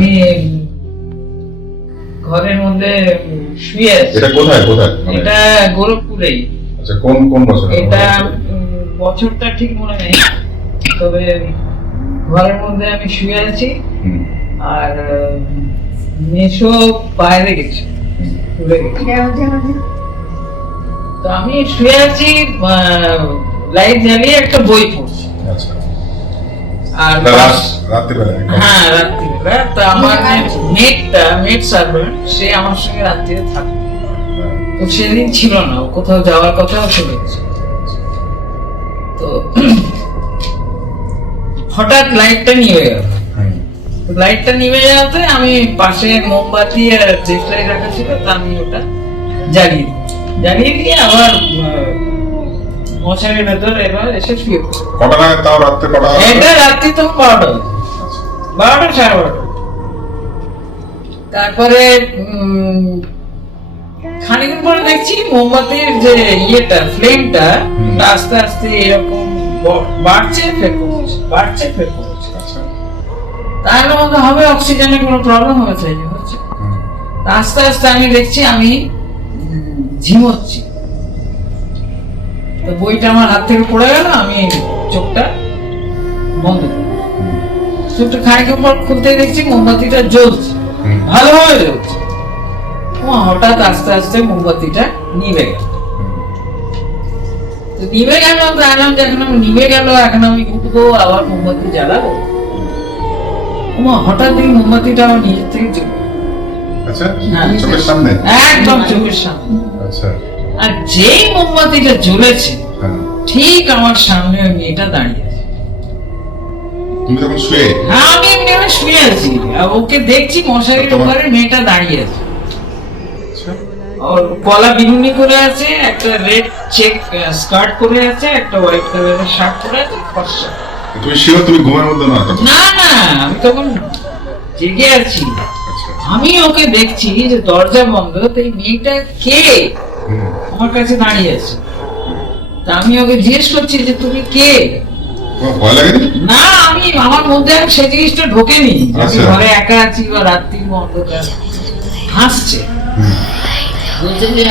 আমি ঘরের মধ্যে শুয়ে আছি। এটা কোথায় কোথায়? এটা গোরখপুরেই। আচ্ছা, কোন কোন বছর? এটা বছরটা ঠিক মনে নেই, তবে ঘরের মধ্যে আমি শুয়ে আছি আর মেশো বাইরে গেছে, তো আমি শুয়ে আছি, লাইট জ্বালিয়ে একটা বই পড়ছি। আচ্ছা, আর রাত্রিবেলা? হ্যাঁ, রাত্রিবেলা। তো আমার মেড সার্ভেন্ট, সে আমার সঙ্গে রাত্রিরে থাকতো। তো সেদিন ছিল না, ও কোথাও যাওয়ার কথাও শুনেছি। তো হঠাৎ লাইটটা নিভে গেল। লাইটটা নিভে যাওয়াতে আমি পাশে মোমবাতি আর দেশলাই রাখা ছিল, তা আমি ওটা জ্বালিয়ে দিয়ে আবার মশারির ভেতর এবার এসে শুয়ে পড়ি। কটা নাগাদ তাও? রাত্রে কটা? এটা রাত্রি তো 12টা 12টা। তারপরে খানিকক্ষণ পরে দেখছি মোমবাতির যে ফ্লেমটা আস্তে আস্তে এরকম বাড়ছে ফের কমছে, বাড়ছে ফের কমছে। তাহলে মনে হবে অক্সিজেনের কোনো প্রবলেম হয়েছে। আস্তে আস্তে আমি দেখছি আমি ঝিমোচ্ছি। তো বইটা আমার হাত থেকে পড়ে গেল, আমি চোখটা বন্ধ করি। চোখটা খানিকক্ষণ পর খুলতে দেখছি মোমবাতিটা জ্বলছে, ভালোভাবে জ্বলছে। হঠাৎ আস্তে আস্তে মোমবাতিটা নিভে গেল। তো নিভে গেল, তো এখন নিভে গেল, এখন আমি উঠবো, আবার মোমবাতি জ্বালাবো। হঠাৎ দেখি মোমবাতিটা আমার নিজের থেকে জ্বলে। আচ্ছা, চোখের সামনে? একদম চোখের সামনে। আচ্ছা। আর যেই মোমবাতিটা জ্বলেছে, ঠিক আমার সামনে ওই মেয়েটা দাঁড়িয়ে আছে। তুমি তখন শুয়ে? হ্যাঁ, আমি এমনি শুয়ে আছি, আর ওকে দেখছি মশারির উপরে মেয়েটা দাঁড়িয়ে আছে। ওর গলা বিনুনি করে আছে, একটা রেড চেক স্কার্ট পরে আছে, একটা হোয়াইট কালারের শার্ট পরে আছে, ফর্সা। তুমি শিওর তুমি ঘুমের মধ্যে না? না না, আমি তখন জেগে আছি। আমি ওকে দেখছি যে দরজা বন্ধ, তো এই মেয়েটা কে আমার কাছে দাঁড়িয়ে আছে। তা আমি ওকে জিজ্ঞেস করছি যে তুমি কে? ভয় লাগে না, আমি আমার মধ্যে সে জিনিসটা ঢোকেনি। আমি ঘরে একা আছি বা রাত্রির অন্ধকার। হাসছে, বলছে যে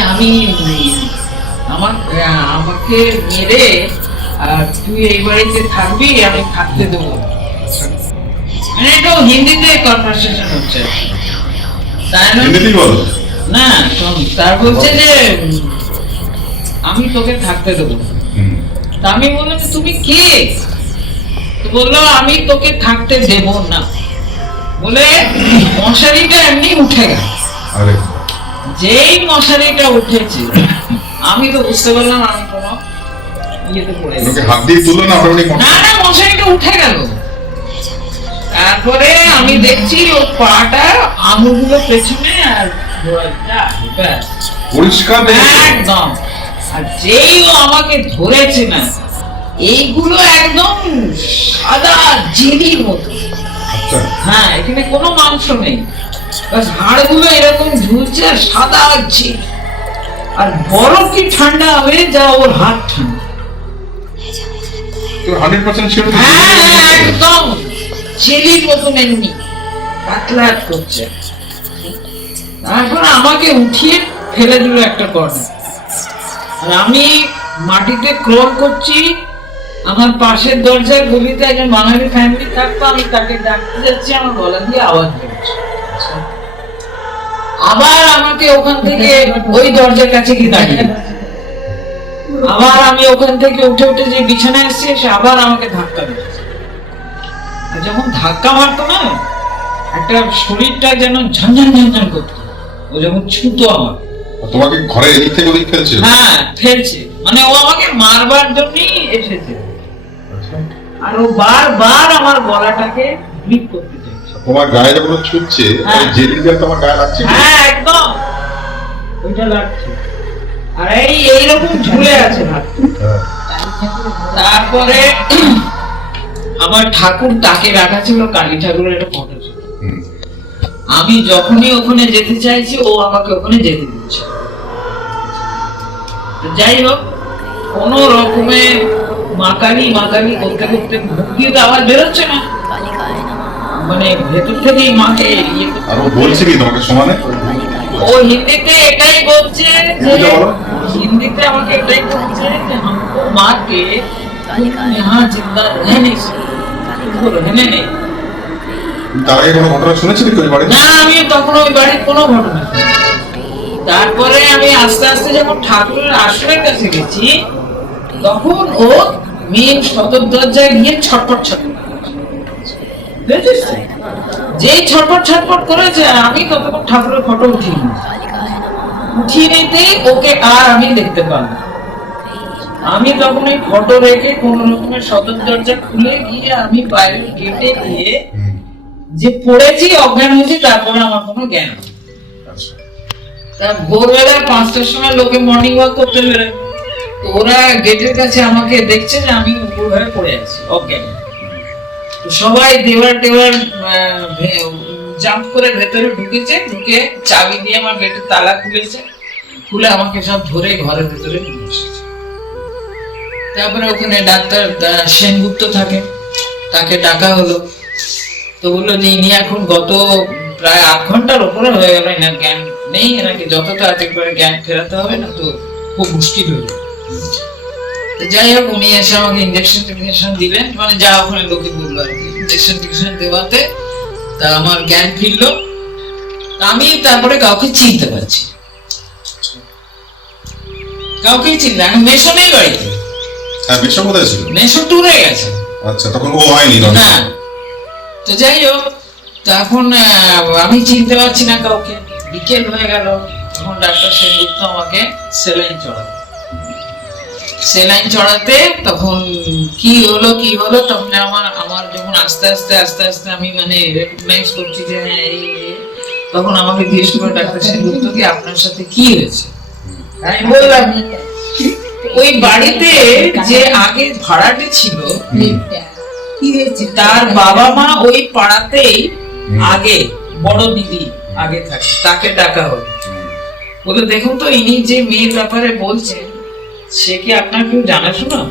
আমাকে মেরে আর তুই এই বাড়িতে থাকবি, আমি থাকতে দেবো। মানে এটা হিন্দিতে কনভারসেশন হচ্ছে। না, তার বলছে যে আমি তোকে থাকতে দেবো। তা আমি বললাম তুমি কে? তো বললো আমি তোকে থাকতে দেব না, বলে মশারিটা এমনি উঠে গেল। যেই মশারিটা উঠেছে, আমি তো বুঝতে পারলাম আমি কোনো ইয়েতে পড়ে গেছি। হাত দিয়ে তুলো না? না না, মশারিটা উঠে গেল। তারপরে আমি দেখছি ও পাটা আঙুলগুলো পেছনে আর পরিষ্কার একদম। আর যেই ও আমাকে ধরেছে না, এইগুলো একদম সাদা জেলির মতো। হ্যাঁ, এখানে কোনো মাংস নেই, হাড়গুলো এরকম ঝুলছে আর সাদা জেলি। আর বরফ কি ঠান্ডা হবে, যা ওর হাত ঠান্ডা। 100% শিওর? হ্যাঁ, একদম জেলির মতন এমনি পাতলা করছে। তারপর আমাকে উঠিয়ে ফেলে দিল একটা কর্নার, আর আমি মাটিতে ক্রল করছি। আমার পাশের দরজার গলিতে একজন বাঙালি ফ্যামিলি থাকতো, আমি তাকে ডাকতে যাচ্ছি, আমার গলা দিয়ে আওয়াজ বেরোচ্ছে। আবার আমাকে ওখান থেকে ওই দরজার কাছে গিয়ে দাঁড়িয়ে, আবার আমি ওখান থেকে উঠে উঠে যে বিছানায় এসেছি, সে আবার আমাকে ধাক্কা দিচ্ছে। আর যখন ধাক্কা মারতো না, একটা শরীরটা যেন ঝনঝন ঝনঝন করতো। ও যখন ছুতো আমার, তোমাকে ঘরে এদিক থেকে ওদিক ফেলছে? হ্যাঁ, ফেলছে, মানে ও আমাকে মারবার জন্যই এসেছে। আর ও বারবার আমার গলাটাকে গ্রিপ করতে চাইছে। তোমার গায়ে যখন ছুটছে, জেলিটা তোমার গায়ে লাগছে? হ্যাঁ, একদম ওইটা লাগছে। আর এইরকম ঝুলে আছে হাত। তারপরে আমার ঠাকুর তাকে রাখা ছিল, কালী ঠাকুরের একটা ফটো ছিল। আমি যখনই ওখানে যেতে চাইছি, ও আমাকে ওখানে যেতে দিচ্ছে। যাই হোক, কোন রকমে মাকালি করতে করতে মুখ দিয়ে তো আওয়াজ বেরোচ্ছে না, মানে ভেতর থেকেই মাকে ইয়ে করতে- আর ও বলছে কি তোমাকে সমানে? ও হিন্দিতে এটাই বলছে যে হিন্দিতে বলো। হিন্দিতে আমাকে এটাই বলছে যে हमको मार के तुम यहाँ जिंदा रह नहीं सकते, तुमको रहने नहीं। তার আগে কোনো ঘটনা শুনেছিলি কি ওই বাড়িতে? না, আমি তখন ওই বাড়ির কোনো ঘটনা শুনিনি। তারপরে আমি আস্তে আস্তে যখন ঠাকুরের আশ্রয়ের কাছে গেছি, তখন ও মেন সদর দরজায় গিয়ে ছটপট ছটপট বুঝেছিস তো? যেই ছটপট ছটপট করেছে, আমি ততক্ষণ ঠাকুরের ফটো উঠিয়ে নিতেই ওকে আর আমি দেখতে পারলাম। আমি তখন ওই ফটো রেখে কোন রকমের সদর দরজা খুলে গিয়ে আমি বাইরের গেটে গিয়ে যে পড়েছি, অজ্ঞান হয়েছি, তারপরে আমার কোনো জ্ঞান নেই। আচ্ছা। তা ভোরবেলা 5টার সময় লোকে মর্নিং ওয়াক করতে বেরোয়, তো ওরা গেটের কাছে আমাকে দেখছে যে আমি উপর হয়ে পড়ে আছি অজ্ঞান। তো সবাই দেওয়ার টেওয়ার জাম্প করে ভেতরে ঢুকেছে, ঢুকে চাবি দিয়ে আমার গেটের তালা খুলেছে, খুলে আমাকে সব ধরে ঘরের ভেতরে নিয়ে এসেছে। তারপরে ওখানে ডাক্তার সেনগুপ্ত থাকে, তাকে ডাকা হলো। তো বললো যে ইনি এখন গত প্রায় 8 ঘন্টার উপরে হয়ে গেল, এনার জ্ঞান নেই, এনাকে যত তাড়াতাড়ি করে জ্ঞান ফেরাতে হবে, না তো খুব মুশকিল হয়ে যাবে। তো যাই হোক, উনি এসে আমাকে ইঞ্জেকশন দিলেন, মানে যা ওখানে লোকে বললো আর কি, ইঞ্জেকশন দেওয়াতে তা আমার জ্ঞান ফিরলো। আমি তারপরে কাউকে চিনতে পারছি, কাউকেই চিনতে, আমি মেশো নেই বাড়িতে। হ্যাঁ, মেশো কোথায় ছিল? মেশো ট্যুরে গেছে। আচ্ছা, তখন ও হয়নি না। তো যাই হোক, তখন আমি চিনতে পারছি না কাউকে। বিকেল হয়ে গেল, তখন ডাক্তার সেনগুপ্ত আমাকে সেলাইন চড়াতে, তখন কি হলো তখন আমার যখন আস্তে আস্তে আমি মানে রেকগনাইজ করছি যে হ্যাঁ এই, তখন আমাকে জিজ্ঞেস করে ডাক্তার সেনগুপ্ত কি আপনার সাথে কি হয়েছে। আমি বললাম ওই বাড়িতে যে আগে ভাড়াটে ছিল, তার বাবা মা ওই পাড়াতেই আগে বড় দিদি আগে থাকে, তাকে ডাকা হলো। বলে দেখুন তো ইনি যে মেয়ের ব্যাপারে বলছেন, সে কি আপনার কেউ জানাশোনা?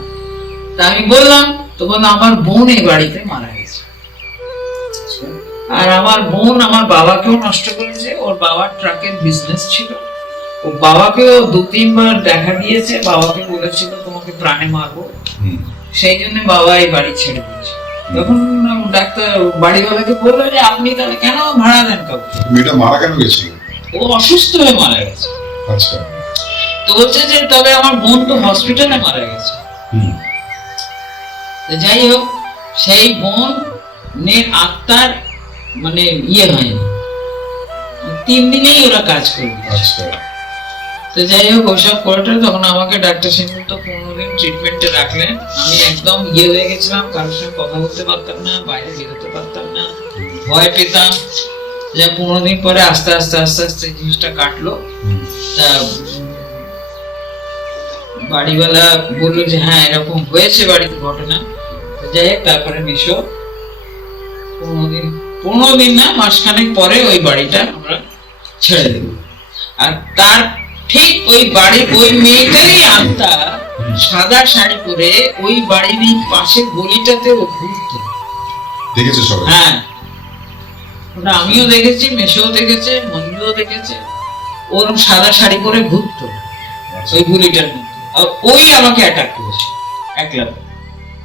তা আমি বললাম, তো বললো আমার বোন এই বাড়িতে মারা গেছে, আর আমার বোন আমার বাবাকেও নষ্ট করেছে। ওর বাবার ট্রাকের বিজনেস ছিল, ও বাবাকেও 2-3 বার দেখা দিয়েছে, বাবাকে বলেছিল তোমাকে প্রাণে মারবো, সেই জন্য বাবা এই বাড়ি ছেড়ে দিয়েছে। তখন ডাক্তার বাড়িওয়ালাকে বললো যে আপনি তাহলে কেন ভাড়া দেন কাউকে? মেয়েটা মারা কেন গেছিল? ও অসুস্থ হয়ে মারা গেছে। আচ্ছা। তো বলছে যে তবে আমার বোন তো হসপিটালে মারা গেছে। তো যাই হোক, সেই বোনের আত্মার মানে ইয়ে হয়নি, 3 দিনেই ওরা কাজ করবে। আচ্ছা। তো যাই হোক, ওসব করে তখন আমাকে ডাক্তার সেনগুপ্ত 15 দিন ট্রিটমেন্টে রাখলেন। আমি একদম হয়ে গেছিলাম, কারোর সঙ্গে কথা বলতে পারতাম না, বাইরে বেরোতে পারতাম না, ভয় পেতাম। যে 15 দিন পরে আস্তে আস্তে জিনিসটা কাটলো। তা বাড়িওয়ালা বললো যে হ্যাঁ এরকম হয়েছে বাড়িতে ঘটনা। যাই হোক, তারপরে মেশো 15 দিন না, মাসখানেক পরে ওই বাড়িটা আমরা ছেড়ে দেব। আর তার ঠিক ওই বাড়ির ওই মেয়েটারই আত্মা সাদা শাড়ি পরে ওই বাড়ির পাশের গলিটাতে ও ঘুরতো। দেখেছো সবাই? হ্যাঁ, ওটা আমিও দেখেছি, মেশোও দেখেছে, মঞ্জুও দেখেছে। ওরকম সাদা শাড়ি পরে ঘুরতো ওই গলিটার মধ্যে, আর ওই আমাকে অ্যাটাক করেছে একলা।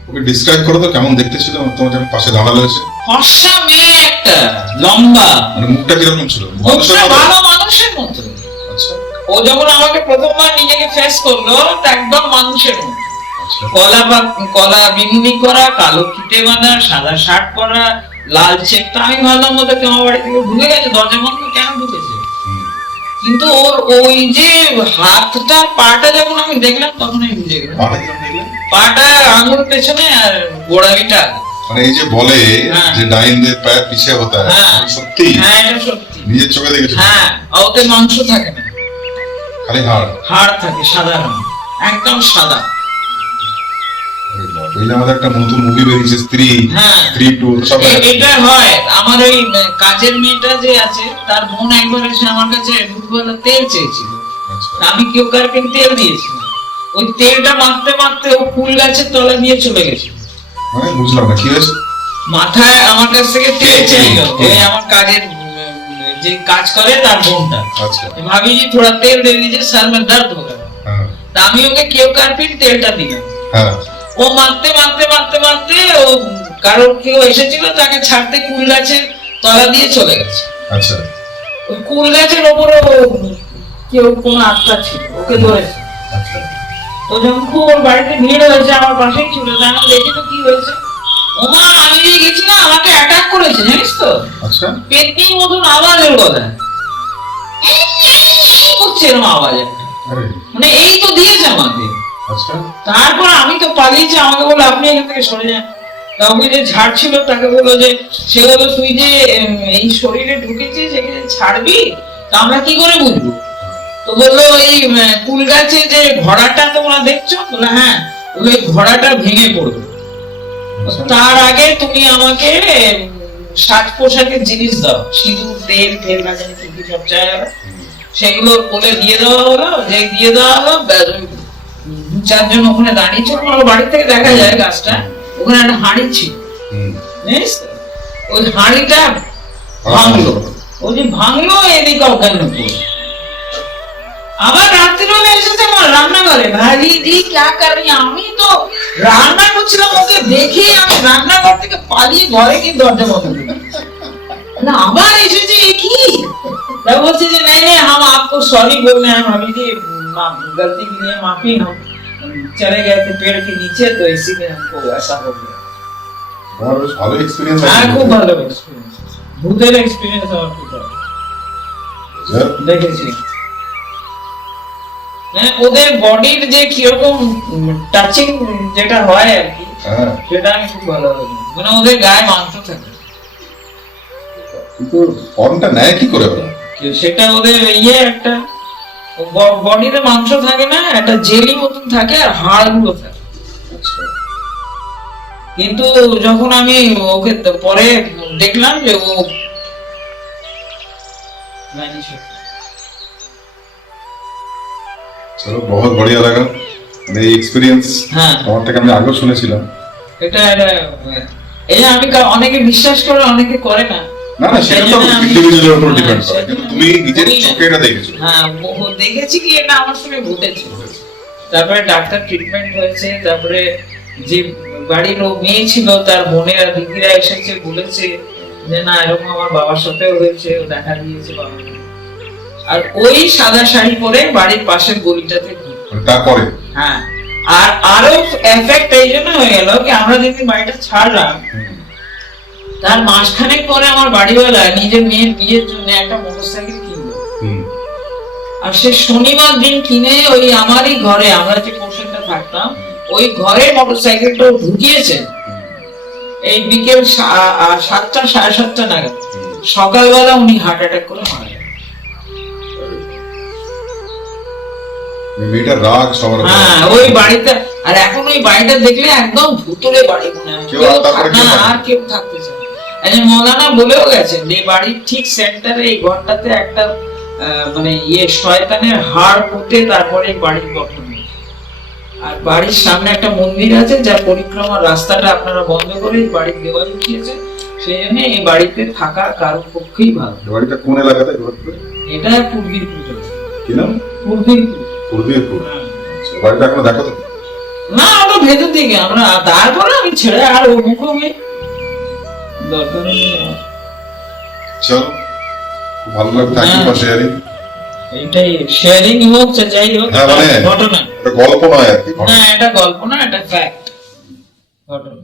ওকে ডিসক্রাইব করো তো, কেমন দেখতে ছিল? তোমার যখন পাশে দাঁড়ালো হয়েছে, ফর্সা মেয়ে একটা, লম্বা, মানে মুখটা কিরকম ছিল? ভালো মানুষের মতো। আচ্ছা। ও যখন আমাকে প্রথমবার নিজেকে ফেস করলো, একদম মানুষের মতো। কলা বিনুনি করা, কালো কিটে বাঁধা, সাদা শার্ট পরা, লাল চেকটা। আমি ভাবলাম মতো কেমন বাড়ি থেকে ঢুকে গেছে, দরজা বন্ধ কেন ঢুকেছে। কিন্তু ওর ওই যে হাতটা পাটা যখন আমি দেখলাম, তখন আমি বুঝে গেলাম। পাটা আঙুল পেছনে আর গোড়ালিটা। মানে এই যে বলে যে ডাইনদের পায়ের পিছে হতে হয়, সত্যি? হ্যাঁ, এটা সত্যি, নিজের চোখে দেখেছো? হ্যাঁ, ওতে মাংস থাকে না, খালি হাড় থাকে, সাদা রঙ, একদম সাদা। এই যে আমাদের একটা নতুন মুভি বেরিয়েছে, স্ত্রী 2 সব এটা হয়। আমার ওই কাজের মেয়েটা যে আছে, তার বোন একবার এসে আমার কাছে দুপুরবেলা তেল চেয়েছিল। আমি কেউ কারকে তেল দিয়েছিলাম, ওই তেলটা মাখতে মাখতে ও ফুল গাছের তলা দিয়ে চলে গেছে। মানে বুঝলাম না কি হয়েছে। মাথায় আমার কাছ থেকে তেল চাইল, কে? ওই আমার কাজের যে কাজ করে তার বোনটা। আচ্ছা भाभी जी थोड़ा तेल दे दीजिए, सर में दर्द हो रहा है। হ্যাঁ তা আমি ওকে কেউ কার্পিন তেলটা দিলাম। হ্যাঁ ও মারতে মারতে মারতে মারতে ও কারোর কেউ এসেছিল তাকে ছাড়তে কুল গাছের তলা দিয়ে চলে গেছে। আচ্ছা ওই কুল গাছের ওপরে কেউ কোন আত্মা ছিল, ওকে ধরেছে। আচ্ছা তো যখন খুব ওর বাড়িতে ভিড় হয়েছে, আমার পাশেই ছিল, জানো দেখি তো কি হয়েছে। ওমা আমি যে গেছি না, আমাকে অ্যাটাক করেছে জানিস তো। আচ্ছা পেতনির মতন আওয়াজ ওর গলায়, করছে এরকম আওয়াজ একটা, আরে মানে এই তো দিয়েছে আমাকে। আচ্ছা তারপর আমি তো পালিয়েছি, আমাকে বললো আপনি এখান থেকে সরে যান। কাউকে যে ঝাড়ছিল তাকে বললো যে, সে বললো তুই যে এই শরীরে ঢুকেছিস এখানে ছাড়বি, তা আমরা কি করে বুঝবো। তো বললো এই কুল গাছে যে ঘোড়াটা তোমরা দেখছো, বললো হ্যাঁ, ওই ঘোড়াটা ভেঙে পড়বে, তার আগে তুমি আমাকে সাজ পোশাকের জিনিস দাও, সিঁদুর তেল তেল না জানি কি কি সব চাই হবে, সেগুলো কোলে দিয়ে দেওয়া হলো। যে দিয়ে দেওয়া হলো, দু চারজন ওখানে দাঁড়িয়ে ছিল, আমার বাড়ি থেকে দেখা যায় গাছটা, ওখানে একটা হাঁড়ি ছিল, হুম জানিস তো? ওই হাঁড়িটা ভাঙলো, ওই যে ভাঙলো এদিকে অজ্ঞান হয়ে পড়লো। আবার রাত্রিবেলা এসেছে আমার রান্নাঘরে, ভাজি দি ক্যা কর রহি হ্যাঁ? আমি তো রান্না করছিলাম, ওকে দেখে আমি রান্নাঘর থেকে পালিয়ে ঘরে গিয়ে দরজা বন্ধ করে দিয়েছি। না আবার এসেছে, এ কি? तब बोलते जी नहीं नहीं हम आपको सॉरी बोल रहे हैं भाभी जी, गलती के लिए माफी, हम चले गए थे पेड़ के नीचे तो इसीलिए हमको ऐसा हो गया। তোমার বেশ ভালো এক্সপেরিয়েন্স हाँ আছে खूब ভালো এক্সপেরিয়েন্স, ভূতের এক্সপেরিয়েন্স আমার খুব ভালো দেখেছি। হ্যাঁ ওদের বডির যে কিরকম টাচিং যেটা হয় আর কি, হ্যাঁ সেটা আমি খুব ভালো লাগে, মানে ওদের গায়ে মাংস থাকে, কিন্তু ফর্মটা নেয় কি করে ওরা? সেটা ওদের একটা বডিতে মাংস থাকে না, একটা জেলি মতন থাকে আর হাড় গুলো থাকে। আচ্ছা কিন্তু যখন আমি ওকে পরে দেখলাম যে ও চলো বহুত বড়িয়া লাগা, মানে এই এক্সপেরিয়েন্স হ্যাঁ তোমার থেকে আমি আগেও শুনেছিলাম। এটা এই যে আমি অনেকে বিশ্বাস করে অনেকে করে না। না না সেটা তো ইন্ডিভিজুয়ালের উপর ডিপেন্ড করে, কিন্তু তুমি নিজের আমি- চোখে এটা দেখেছো। হ্যাঁ দেখেছি কি এটা আমার সঙ্গে ঘটেছে। তারপরে ডাক্তার ট্রিটমেন্ট হয়েছে, তারপরে যে বাড়ির ও মেয়ে ছিল তার বোনেরা দিদিরা এসেছে বলেছে যে না এরকম আমার বাবার সাথেও হয়েছে, ও দেখা দিয়েছে বাবাকে। আর ওই সাদা শাড়ি পরে বাড়ির পাশের গলিটাতে ঘুরতো। তারপরে হ্যাঁ আর আরো এফেক্ট এই জন্য হয়ে গেল কি আমরা যেদিন বাড়িটা ছাড়লাম তার মাসখানেক পরে আমার বাড়িওয়ালা নিজের মেয়ের বিয়ের জন্য একটা মোটরসাইকেল কিনলো। হুম আর সে শনিবার দিন কিনে ওই আমারই ঘরে, আমরা যে পোর্শনটা থাকতাম ওই ঘরে মোটরসাইকেলটা ঢুকিয়েছে এই বিকেল 7টা 7:30 নাগাদ। সকালবেলা উনি হার্ট অ্যাটাক করে মারা গেলেন। মেয়েটার রাগ সবার উপর। হ্যাঁ ওই বাড়িতে, আর এখন ওই বাড়িটা দেখলে একদম ভুতুরে বাড়ি মনে হয়, কেউ আর তারপরে কেউ থাকে না। আর কেউ থাকতে চায় না। এই মৌলানা বলেও গেছেন যে বাড়ির ঠিক সেন্টারে এই ঘরটাতে একটা মানে শয়তানের হাড় পুঁতে তারপরে এই বাড়ির গঠন হয়েছে। আর বাড়ির সামনে একটা মন্দির আছে, যা পরিক্রমার রাস্তাটা আপনারা বন্ধ করে এই বাড়ির দেওয়াল উঠিয়েছে, সেই জন্য এই বাড়িতে থাকা কারোর পক্ষেই ভালো। এই বাড়িটা কোন এলাকাতে ঘটবে? এটা পূর্বীরপুর, কি নাম? পূর্বীরপুর। পূর্বীরপুর। আচ্ছা, বাড়িটা এখনো দেখো তো? না ওটা ভেতর দিকে, আমরা তারপরে আমি ছেড়ে আর ওর মুখে দরকার নেই। চলো খুব ভালো লাগলো, থ্যাংক ইউ ফর শেয়ারিং। এইটাই শেয়ারিং হোক যাই হোক, হ্যাঁ মানে ঘটনা এটা গল্প নয় আর কি, না, এটা গল্প না, এটা ফ্যাক্ট ঘটনা।